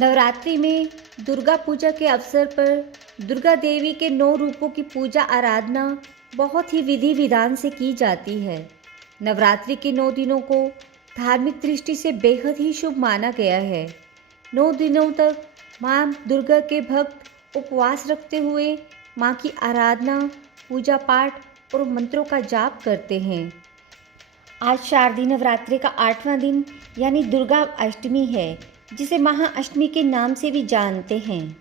नवरात्रि में दुर्गा पूजा के अवसर पर दुर्गा देवी के 9 रूपों की पूजा आराधना बहुत ही विधि विधान से की जाती है। नवरात्रि के 9 दिनों को धार्मिक दृष्टि से बेहद ही शुभ माना गया है। 9 दिनों तक माँ दुर्गा के भक्त उपवास रखते हुए माँ की आराधना, पूजा पाठ और मंत्रों का जाप करते हैं। आज शारदीय नवरात्रि का 8वां दिन यानी दुर्गा अष्टमी है, जिसे महाअष्टमी के नाम से भी जानते हैं।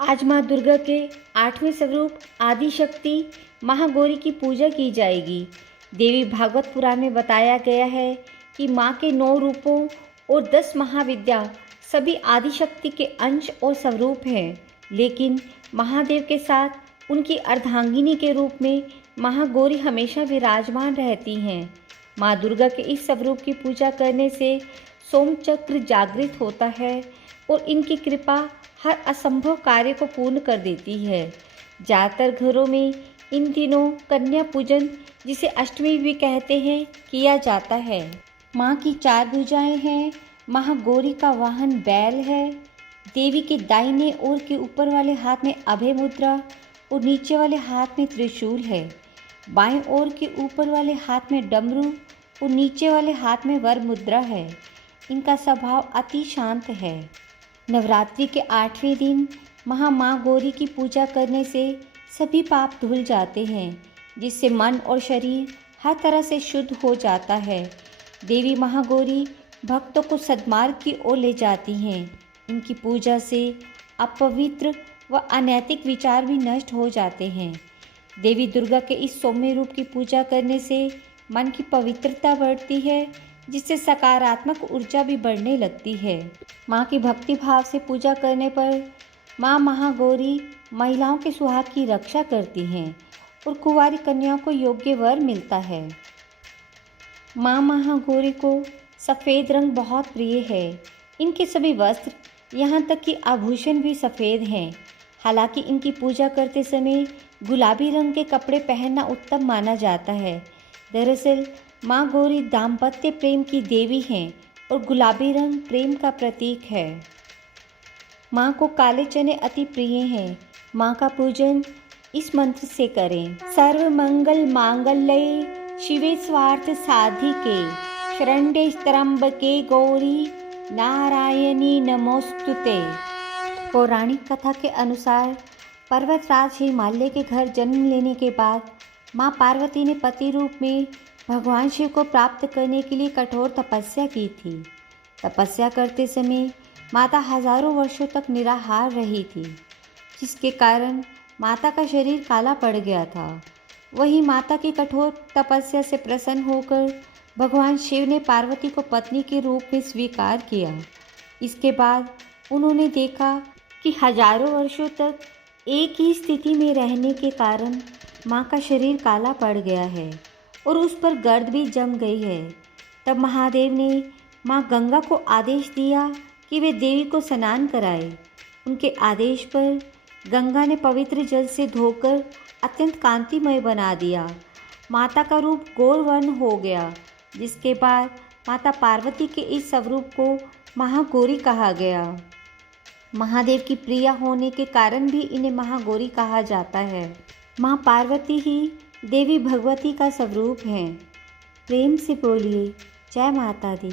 आज माँ दुर्गा के 8वें स्वरूप आदिशक्ति महागौरी की पूजा की जाएगी। देवी भागवत पुराण में बताया गया है कि माँ के 9 रूपों और 10 महाविद्या सभी आदिशक्ति के अंश और स्वरूप हैं, लेकिन महादेव के साथ उनकी अर्धांगिनी के रूप में महागौरी हमेशा विराजमान रहती हैं। माँ दुर्गा के इस स्वरूप की पूजा करने से सोमचक्र जागृत होता है और इनकी कृपा हर असंभव कार्य को पूर्ण कर देती है। ज़्यादातर घरों में इन दिनों कन्या पूजन, जिसे अष्टमी भी कहते हैं, किया जाता है। माँ की 4 भुजाएं हैं। महागौरी का वाहन बैल है। देवी के दाहिने ओर के ऊपर वाले हाथ में अभय मुद्रा और नीचे वाले हाथ में त्रिशूल है। बाएं ओर के ऊपर वाले हाथ में डमरू और नीचे वाले हाथ में वर मुद्रा है। इनका स्वभाव अति शांत है। नवरात्रि के 8वें दिन माँ गौरी की पूजा करने से सभी पाप धुल जाते हैं, जिससे मन और शरीर हर तरह से शुद्ध हो जाता है। देवी महागौरी भक्तों को सद्मार्ग की ओर ले जाती हैं। इनकी पूजा से अपवित्र व अनैतिक विचार भी नष्ट हो जाते हैं। देवी दुर्गा के इस सौम्य रूप की पूजा करने से मन की पवित्रता बढ़ती है, जिससे सकारात्मक ऊर्जा भी बढ़ने लगती है। माँ की भक्ति भाव से पूजा करने पर माँ महागौरी महिलाओं के सुहाग की रक्षा करती हैं और कुंवारी कन्याओं को योग्य वर मिलता है। माँ महागौरी को सफ़ेद रंग बहुत प्रिय है। इनके सभी वस्त्र, यहाँ तक कि आभूषण भी सफ़ेद हैं। हालांकि इनकी पूजा करते समय गुलाबी रंग के कपड़े पहनना उत्तम माना जाता है। दरअसल माँ गौरी दाम्पत्य प्रेम की देवी हैं और गुलाबी रंग प्रेम का प्रतीक है। माँ को काले चने अति प्रिय हैं। माँ का पूजन इस मंत्र से करें। सर्व मंगल मांगल्ये शिवे स्वार्थ साधिके शरण्ये त्र्यंबके गौरी नारायणी नमोस्तुते। पौराणिक कथा के अनुसार पर्वतराज हिमालय के घर जन्म लेने के बाद माँ पार्वती ने पति रूप में भगवान शिव को प्राप्त करने के लिए कठोर तपस्या की थी। तपस्या करते समय माता हजारों वर्षों तक निराहार रही थी, जिसके कारण माता का शरीर काला पड़ गया था। वहीं माता की कठोर तपस्या से प्रसन्न होकर भगवान शिव ने पार्वती को पत्नी के रूप में स्वीकार किया। इसके बाद उन्होंने देखा कि हजारों वर्षों तक एक ही स्थिति में रहने के कारण माँ का शरीर काला पड़ गया है और उस पर गर्द भी जम गई है। तब महादेव ने माँ गंगा को आदेश दिया कि वे देवी को स्नान कराए। उनके आदेश पर गंगा ने पवित्र जल से धोकर अत्यंत कांतिमय बना दिया। माता का रूप गौरवर्ण हो गया, जिसके बाद माता पार्वती के इस स्वरूप को महागौरी कहा गया। महादेव की प्रिया होने के कारण भी इन्हें महागौरी कहा जाता है। माँ पार्वती ही देवी भगवती का स्वरूप हैं। प्रेम से बोलिए जय माता दी।